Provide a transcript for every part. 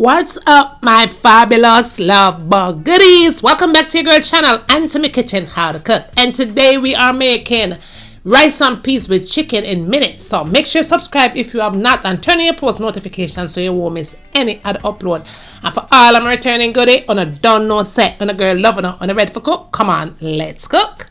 What's up, my fabulous love bug goodies? Welcome back to your girl channel and to my kitchen, how to cook. And today we are making rice and peas with chicken in minutes. So make sure you subscribe if you have not and turn on your post notifications so you won't miss any other upload. And for all I'm returning goodie on a done no set on a girl loving her on a ready for cook. Come on, let's cook.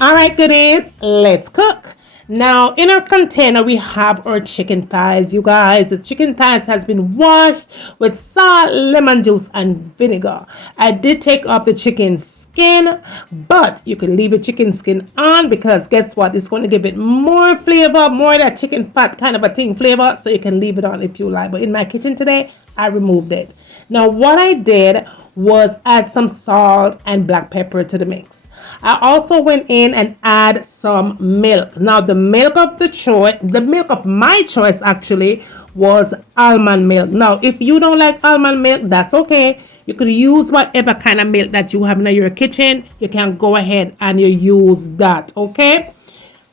Alright goodies, let's cook. Now in our container we have our chicken thighs, you guys. The chicken thighs has been washed with salt, lemon juice and vinegar. I did take off the chicken skin, but you can leave the chicken skin on because guess what? It's going to give it more flavor, more that chicken fat kind of a thing flavor, so you can leave it on if you like. But in my kitchen today, I removed it. Now what I did was add some salt and black pepper to the mix. I also went in and add some milk. Now the milk of my choice actually was almond milk. Now if you don't like almond milk, that's okay. You could use whatever kind of milk that you have in your kitchen. You can go ahead and you use that, okay?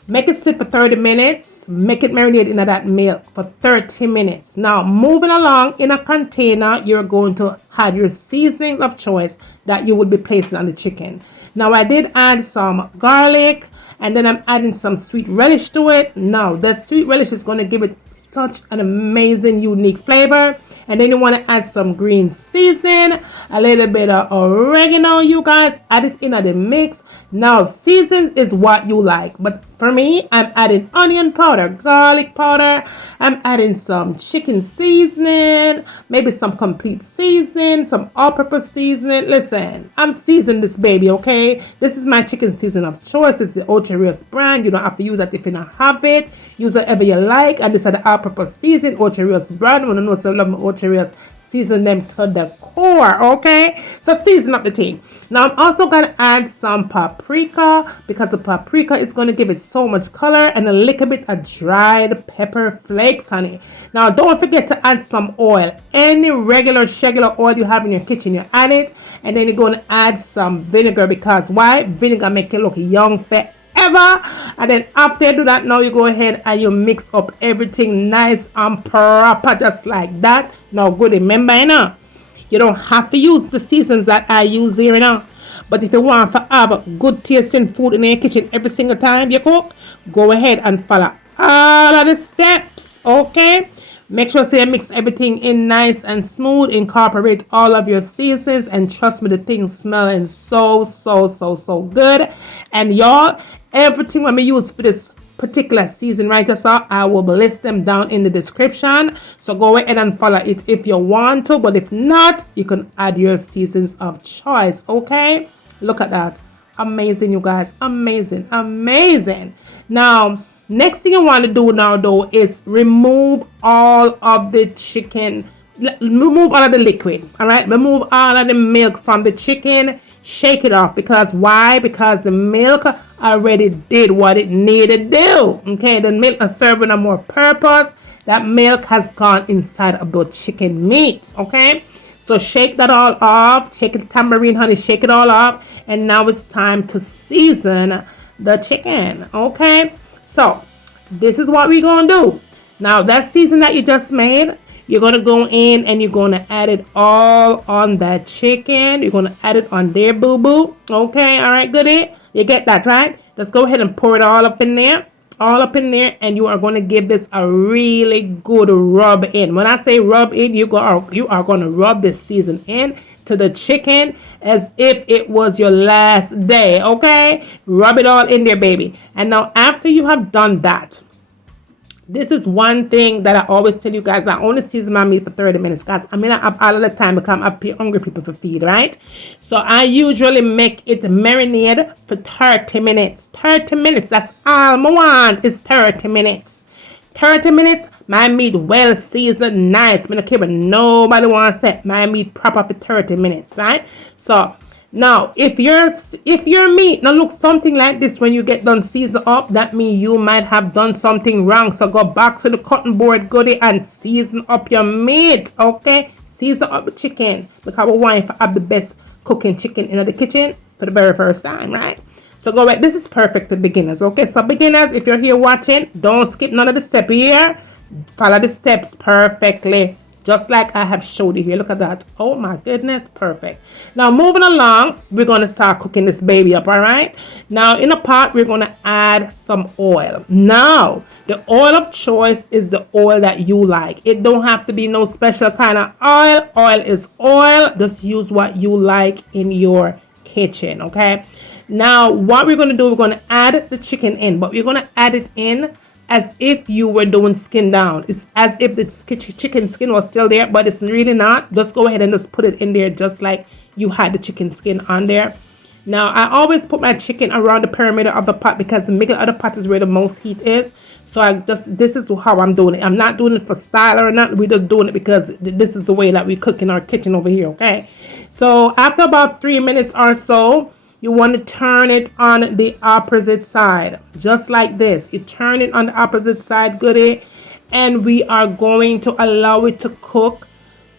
Make it sit for 30 minutes. Make it marinate in that milk for 30 minutes. Now, moving along, in a container, you're going to add your seasonings of choice that you would be placing on the chicken. Now, I did add some garlic, and then I'm adding some sweet relish to it. Now, the sweet relish is going to give it such an amazing, unique flavor. And then you want to add some green seasoning, a little bit of oregano, you guys. Add it in the mix. Now, seasons is what you like. But for me, I'm adding onion powder, garlic powder. I'm adding some chicken seasoning, maybe some complete seasoning, some all-purpose seasoning. Listen, I'm seasoning this baby, okay? This is my chicken seasoning of choice. It's the Ocho brand. You don't have to use that if you don't have it. Use whatever you like. And this is the all-purpose seasoning, Ocho brand. When you know some love my Ocho, season them to the core, okay? So season up the thing. Now I'm also going to add some paprika because the paprika is going to give it so much color, and a little bit of dried pepper flakes, honey. Now don't forget to add some oil. Any regular oil you have in your kitchen, you add it, and then you're going to add some vinegar because why? Vinegar make it look young, fat, and then after you do that, now you go ahead and you mix up everything nice and proper just like that. Now good, remember, you know, you don't have to use the seasons that I use here, you know, but if you want to have good tasting food in your kitchen every single time you cook, go ahead and follow all of the steps, okay? Make sure you mix everything in nice and smooth. Incorporate all of your seasons, and trust me, the thing smelling so good. And y'all, everything when we use for this particular season right here, so I will list them down in the description. So go ahead and follow it if you want to, but if not, you can add your seasons of choice, okay? Look at that. Amazing, you guys. Amazing. Now, next thing you want to do now though is remove all of the chicken, remove all of the liquid, all right? Remove all of the milk from the chicken. Shake it off because why? Because the milk already did what it needed to do, okay? The milk is serving a more purpose. That milk has gone inside of the chicken meat, okay? So shake that all off. Shake it, tambourine, honey, shake it all off. And now it's time to season the chicken, okay? So this is what we're gonna do. Now that season that you just made, you're gonna go in and you're gonna add it all on that chicken. You're gonna add it on there, boo-boo. Okay, all right, goodie. You get that, right? Let's go ahead and pour it all up in there. All up in there, and you are going to give this a really good rub in. When I say rub in, you are going to rub this season in to the chicken as if it was your last day, okay? Rub it all in there, baby. And now after you have done that, this is one thing that I always tell you guys. I only season my meat for 30 minutes, guys. I mean, I have all of the time because I have hungry people for feed, right? So I usually make it marinate for 30 minutes. 30 minutes. That's all I want is 30 minutes. 30 minutes, my meat well seasoned, nice. I don't care what nobody wants to say. My meat proper for 30 minutes, right? So now, if your meat now look something like this when you get done season up, that means you might have done something wrong. So go back to the cutting board goodie and season up your meat, okay? Season up the chicken because we want to have the best cooking chicken in the kitchen. for the very first time, right? So go ahead. This is perfect for beginners. Okay, so beginners, if you're here watching, don't skip none of the steps here. Follow the steps perfectly, just like I have showed you here. Look at that. Oh my goodness, perfect. Now moving along, we're going to start cooking this baby up. All right, now in a pot we're going to add some oil. Now the oil of choice is the oil that you like. It don't have to be no special kind of oil. Oil is oil. Just use what you like in your kitchen. Okay, now what we're going to do, we're going to add the chicken in, but we're going to add it in as if you were doing skin down. It's as if the chicken skin was still there, but it's really not. Just go ahead and just put it in there just like you had the chicken skin on there. Now I always put my chicken around the perimeter of the pot because the middle of the pot is where the most heat is. So this is how I'm doing it. I'm not doing it for style or not. We're just doing it because this is the way that we cook in our kitchen over here. Okay, so after about 3 minutes or so, you want to turn it on the opposite side, just like this. You turn it on the opposite side, goodie, and we are going to allow it to cook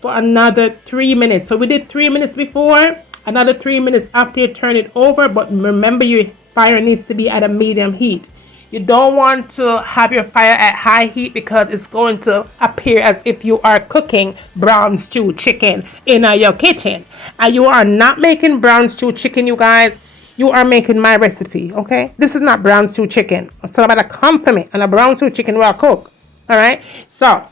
for another 3 minutes. So we did 3 minutes before, another 3 minutes after you turn it over, but remember your fire needs to be at a medium heat. You don't want to have your fire at high heat because it's going to appear as if you are cooking brown stew chicken in your kitchen. And you are not making brown stew chicken, you guys. You are making my recipe, okay? This is not brown stew chicken. It's about a compliment and a brown stew chicken will cook. All right? So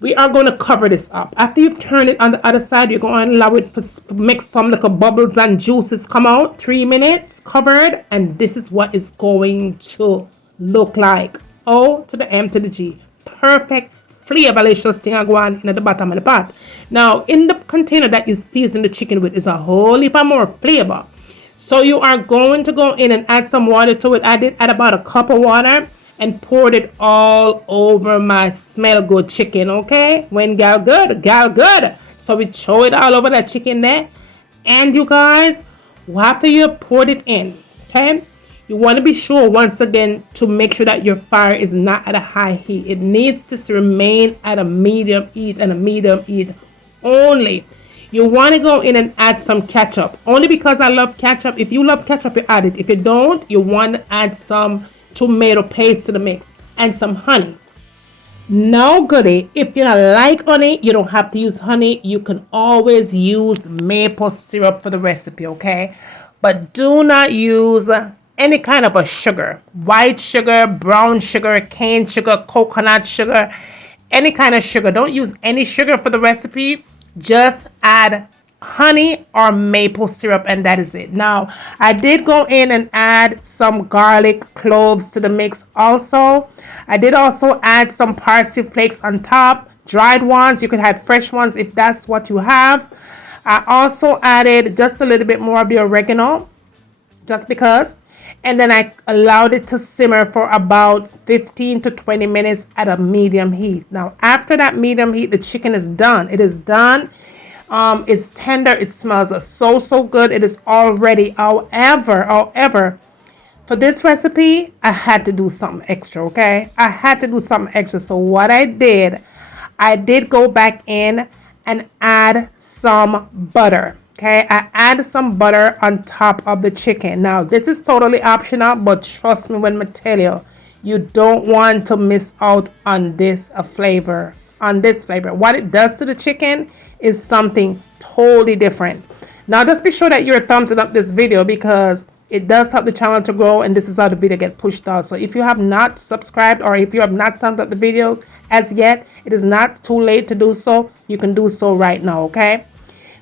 we are going to cover this up. After you've turned it on the other side, you're going to allow it to make some little bubbles and juices come out. 3 minutes covered, and this is what it's going to look like. O to the M to the G. Perfect, flavorlicious thing I go on in the bottom of the pot. Now, in the container that you season the chicken with is a whole heap of more flavor. So you are going to go in and add some water to it. I did add about a cup of water and poured it all over my smell good chicken, okay? When gal good, gal good. So we throw it all over that chicken there. And you guys, after you poured it in, okay? You want to be sure once again to make sure that your fire is not at a high heat. It needs to remain at a medium heat and a medium heat only. You want to go in and add some ketchup. Only because I love ketchup. If you love ketchup, you add it. If you don't, you want to add some tomato paste to the mix and some honey. Now goodie, if you don't like honey, you don't have to use honey. You can always use maple syrup for the recipe, okay? But do not use any kind of a sugar. White sugar, brown sugar, cane sugar, coconut sugar, any kind of sugar. Don't use any sugar for the recipe. Just add honey or maple syrup, and that is it. Now I did go in and add some garlic cloves to the mix also. I did also add some parsley flakes on top, dried ones. You could add fresh ones if that's what you have. I also added just a little bit more of the oregano, just because, and then I allowed it to simmer for about 15 to 20 minutes at a medium heat. Now after that medium heat, the chicken is done. It is done. It's tender. It smells so good. It is all ready. However, for this recipe, I had to do something extra, okay? I had to do something extra. So what I did go back in and add some butter, okay? I add some butter on top of the chicken. Now, this is totally optional, but trust me when I tell you, you don't want to miss out on this flavor. What it does to the chicken is something totally different. Now just be sure that you're thumbsing up this video because it does help the channel to grow, and this is how the video get pushed out. So if you have not subscribed or if you have not thumbs up the video as yet, it is not too late to do so. You can do so right now, okay?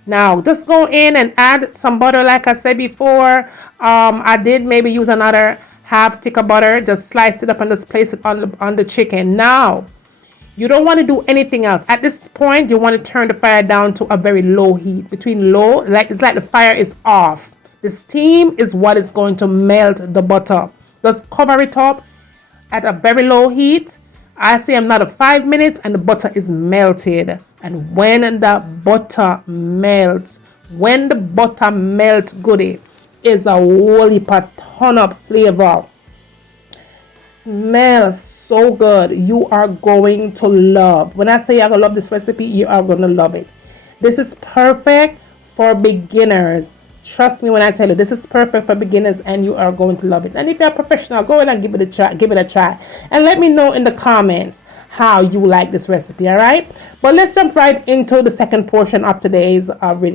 Now just go in and add some butter like I said before. I did maybe use another half stick of butter. Just slice it up and just place it on the chicken. Now you don't want to do anything else. At this point, you want to turn the fire down to a very low heat. Between low, it's like the fire is off. The steam is what is going to melt the butter. Just cover it up at a very low heat. I say another 5 minutes and the butter is melted. And when the butter melts, goodie, is a whole heap of ton of flavor. Smells so good. You are going to love. When I say you're gonna love this recipe, you are gonna love it. This is perfect for beginners. Trust me when I tell you, this is perfect for beginners and you are going to love it. And if you're a professional, go ahead and give it a try. And let me know in the comments how you like this recipe, all right? But let's jump right into the second portion of today's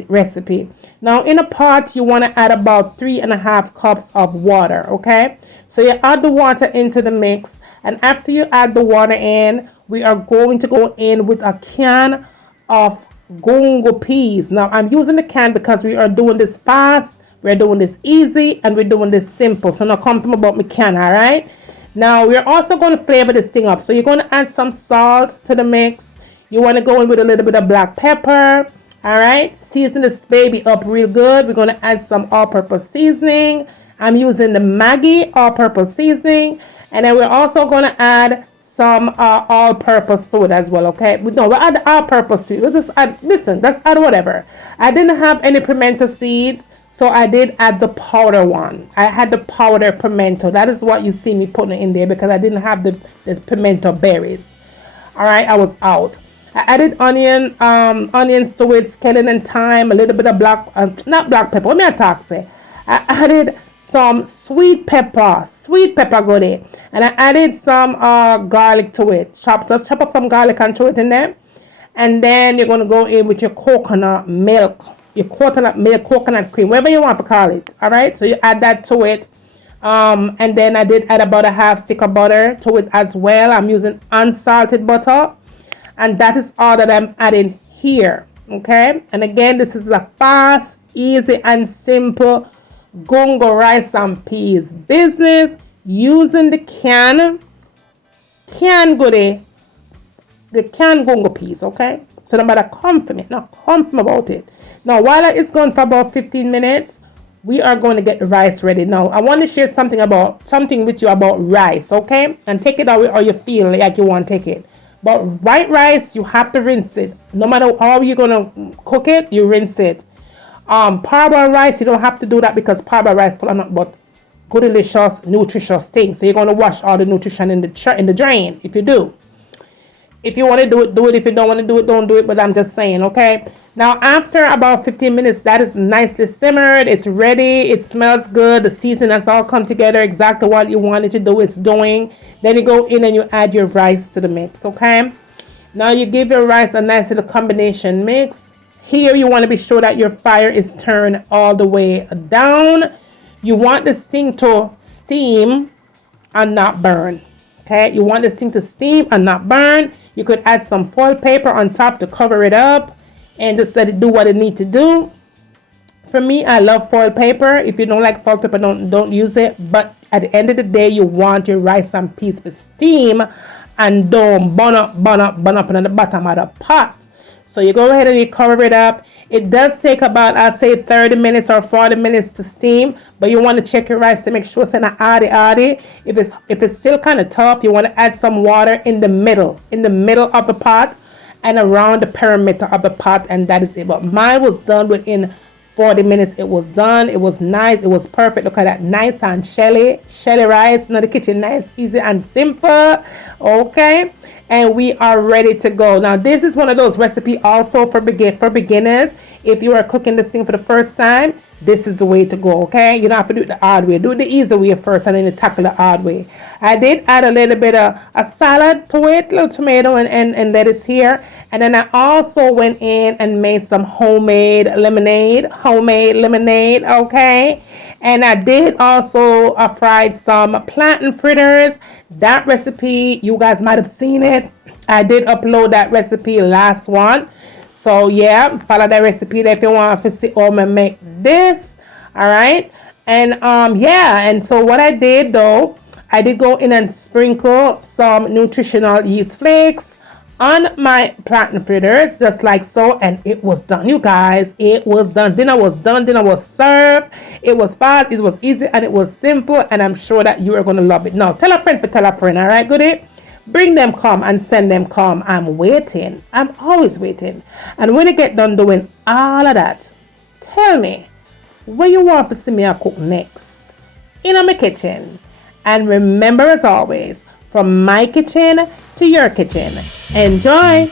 recipe. Now, in a pot, you want to add about 3.5 cups of water, okay? So you add the water into the mix, and after you add the water in, we are going to go in with a can of goooooooooo peas. Now I'm using the can because we are doing this fast, we're doing this easy, and we're doing this simple. So now come to me about my can, all right? Now we're also going to flavor this thing up. So you're going to add some salt to the mix. You want to go in with a little bit of black pepper, all right? Season this baby up real good. We're going to add some all-purpose seasoning. I'm using the Maggi all-purpose seasoning, and then we're also going to add some all-purpose to it as well, okay? No, we'll add all-purpose to it. We'll just add, listen, let's add whatever. I didn't have any pimento seeds, so I did add the powder one. I had the powder pimento. That is what you see me putting in there because I didn't have the pimento berries. All right, I was out. I added onions to it, skeleton and thyme, a little bit of not black pepper, what may I talk say? I added some sweet pepper goodie, and I added some garlic to it. Chop up some garlic and throw it in there, and then you're going to go in with your coconut milk, coconut cream, whatever you want to call it. All right, so you add that to it, and then I did add about a half stick of butter to it as well. I'm using unsalted butter, and that is all that I'm adding here, okay? And again, this is a fast, easy, and simple goooooooooo rice and peas business using the canned goodie, the canned goooooooooo peas, okay? So no matter come from about it. Now while it's going for about 15 minutes, we are going to get the rice ready. Now I want to share something with you about rice, okay? And take it how you feel like you want to take it. But white rice, you have to rinse it. No matter how you're gonna cook it, you rinse it. Parboiled rice, you don't have to do that because parboiled rice full of nothing but good, delicious, nutritious things. So you're going to wash all the nutrition in the drain if you do. If you want to do it, do it. If you don't want to do it, don't do it. But I'm just saying, okay? Now, after about 15 minutes, that is nicely simmered. It's ready. It smells good. The seasoning has all come together. Exactly what you wanted to do is doing. Then you go in and you add your rice to the mix, okay? Now you give your rice a nice little combination mix. Here you want to be sure that your fire is turned all the way down. You want this thing to steam and not burn. Okay, you want this thing to steam and not burn. You could add some foil paper on top to cover it up and just let it do what it needs to do. For me, I love foil paper. If you don't like foil paper, don't use it. But at the end of the day, you want your rice and peas to steam and don't burn up in the bottom of the pot. So you go ahead and you cover it up. It does take about, I'd say 30 minutes or 40 minutes to steam, but you want to check your rice to make sure it's not adi. If it's still kind of tough, you want to add some water in the middle of the pot and around the perimeter of the pot, and that is it. But mine was done within 40 minutes. It was done. It was nice. It was perfect. Look at that, nice and shelly rice. Now the kitchen, nice, easy, and simple. Okay. And we are ready to go. Now, this is one of those recipes also for beginners. If you are cooking this thing for the first time, this is the way to go, okay? You don't have to do it the hard way. Do it the easy way first and then you tackle the hard way. I did add a little bit of a salad to it, little tomato and lettuce here. And then I also went in and made some homemade lemonade, okay? And I did also fried some plantain fritters. That recipe, you guys might have seen it. I did upload that recipe last one. So yeah, follow that recipe there if you want to see how I make this. All right. And yeah, and so what I did though, I did go in and sprinkle some nutritional yeast flakes on my plantain fritters, just like so, and it was done, you guys. It was done. Dinner was done. Dinner was served. It was fast. It was easy, and it was simple. And I'm sure that you are gonna love it. Now, tell a friend for tell a friend. All right, goodie. Bring them come and send them come. I'm waiting. I'm always waiting. And when you get done doing all of that, tell me where you want to see me cook next in my kitchen. And remember, as always, from my kitchen to your kitchen. Enjoy!